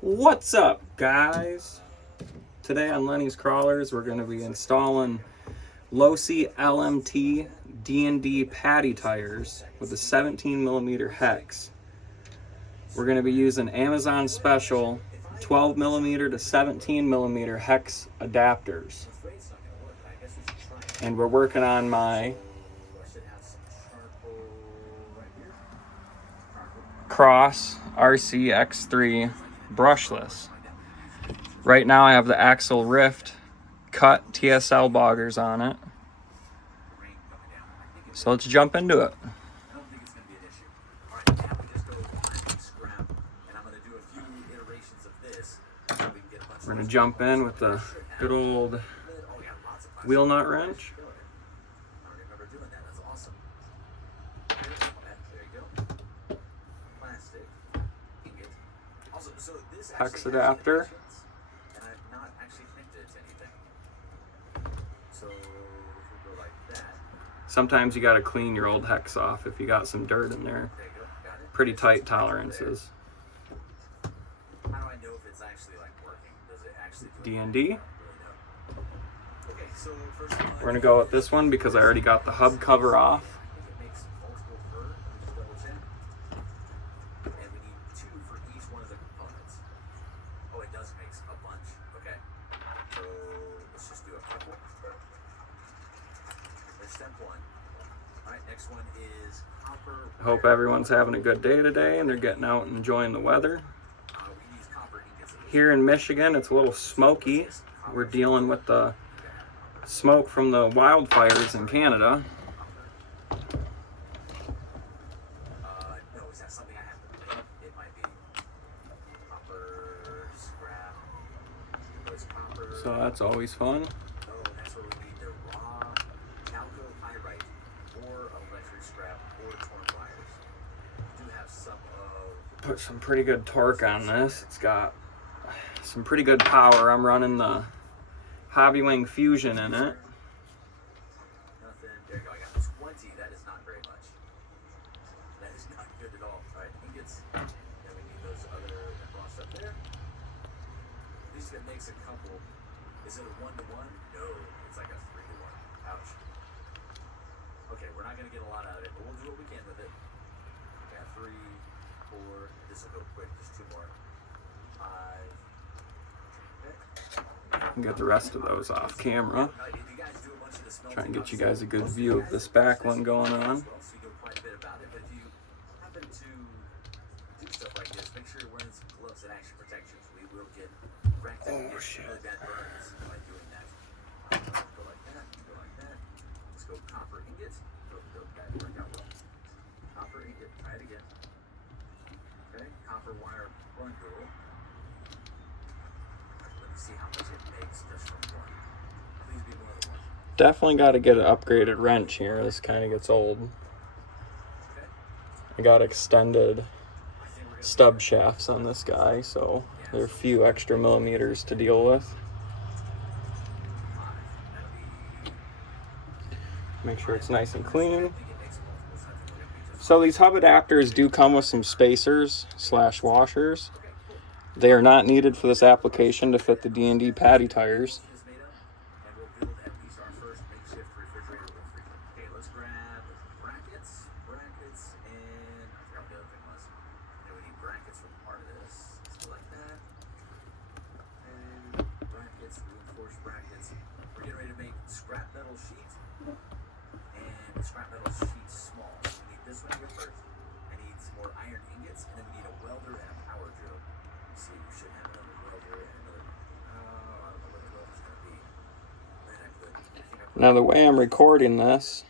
What's up, guys? Today on Lenny's Crawlers, we're going to be installing Losi LMT D&D paddy tires with a 17mm hex. We're going to be using Amazon special 12mm to 17mm hex adapters. And we're working on my Cross RCX3 brushless. Right now I have the Axle Rift cut TSL boggers on it. So let's jump into it. We're going to jump in with the good old wheel nut wrench. Hex adapter. Sometimes you got to clean your old hex off if you got some dirt in there. Pretty tight tolerances. D&D. We're going to go with this one because I already got the hub cover off. I hope everyone's having a good day today and they're getting out and enjoying the weather. Here in Michigan, it's a little smoky. We're dealing with the smoke from the wildfires in Canada. So that's always fun. Put some pretty good torque on this. It's got some pretty good power. I'm running the Hobby Wing Fusion in it. There you go. I got 20. That is not very much. That is not good at all. All right, ingots. Then we need those other embossed up there. At least it makes a couple. Is it a 1-to-1? No, it's like a 3-to-1. Ouch. Okay, we're not going to get a lot out of it, but we'll do what we can with it. Got 3, 4. This will go quick. Just 2 more. 5. Okay. Get the rest of those off camera. Try and get you guys a good view of this back one going on. Oh shit. Copper wire bundle. Let me see how much it makes just from one. Please be one of the ones. Definitely got to get an upgraded wrench here. This kind of gets old. I got extended stub shafts on this guy, so there are a few extra millimeters to deal with. Make sure it's nice and clean. So these hub adapters do come with some spacers / washers. They are not needed for this application to fit the D&D paddy tires. We're getting ready to make scrap metal sheets, and scrap metal sheets small. So we need this one here first. I need some more iron ingots, and then we need a welder and a power drill. Let's see, we should have another welder and another. I don't know what the welder's going to be. Now the way I'm recording this,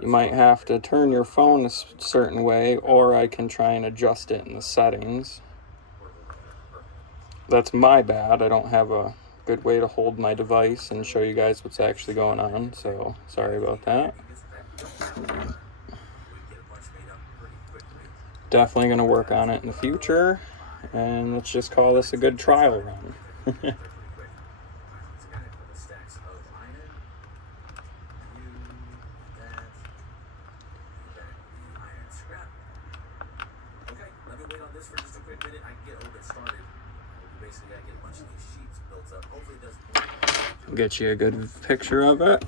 you might have to turn your phone a certain way, or I can try and adjust it in the settings. That's my bad. I don't have a good way to hold my device and show you guys what's actually going on, so sorry about that. Definitely going to work on it in the future, and let's just call this a good trial run. I can get a little bit started, we basically got to get a bunch of these sheets built up. Hopefully it doesn't. Get you a good picture of it.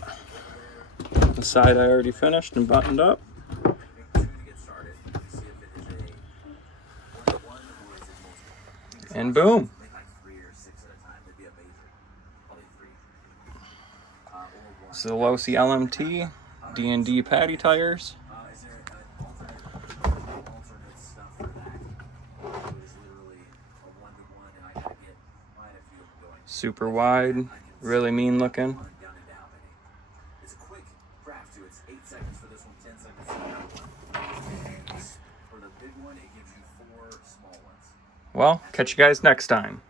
The side I already finished and buttoned up. Make two to get started. See if it is a 1-1 or is it multiple. And boom. Make like 3 or 6 at a time. That'd be amazing. Probably 3. Or 1. This is the Losi LMT D&D paddy tires. Is there an alternate stuff for that? It was literally a 1-to-1, and I gotta get mine a few of them going. Super wide, really mean looking. Down and down. It's a quick craft too. It's 8 seconds for this one, 10 seconds for the other one. For the big one, it gives you 4 small ones. Well, catch you guys next time.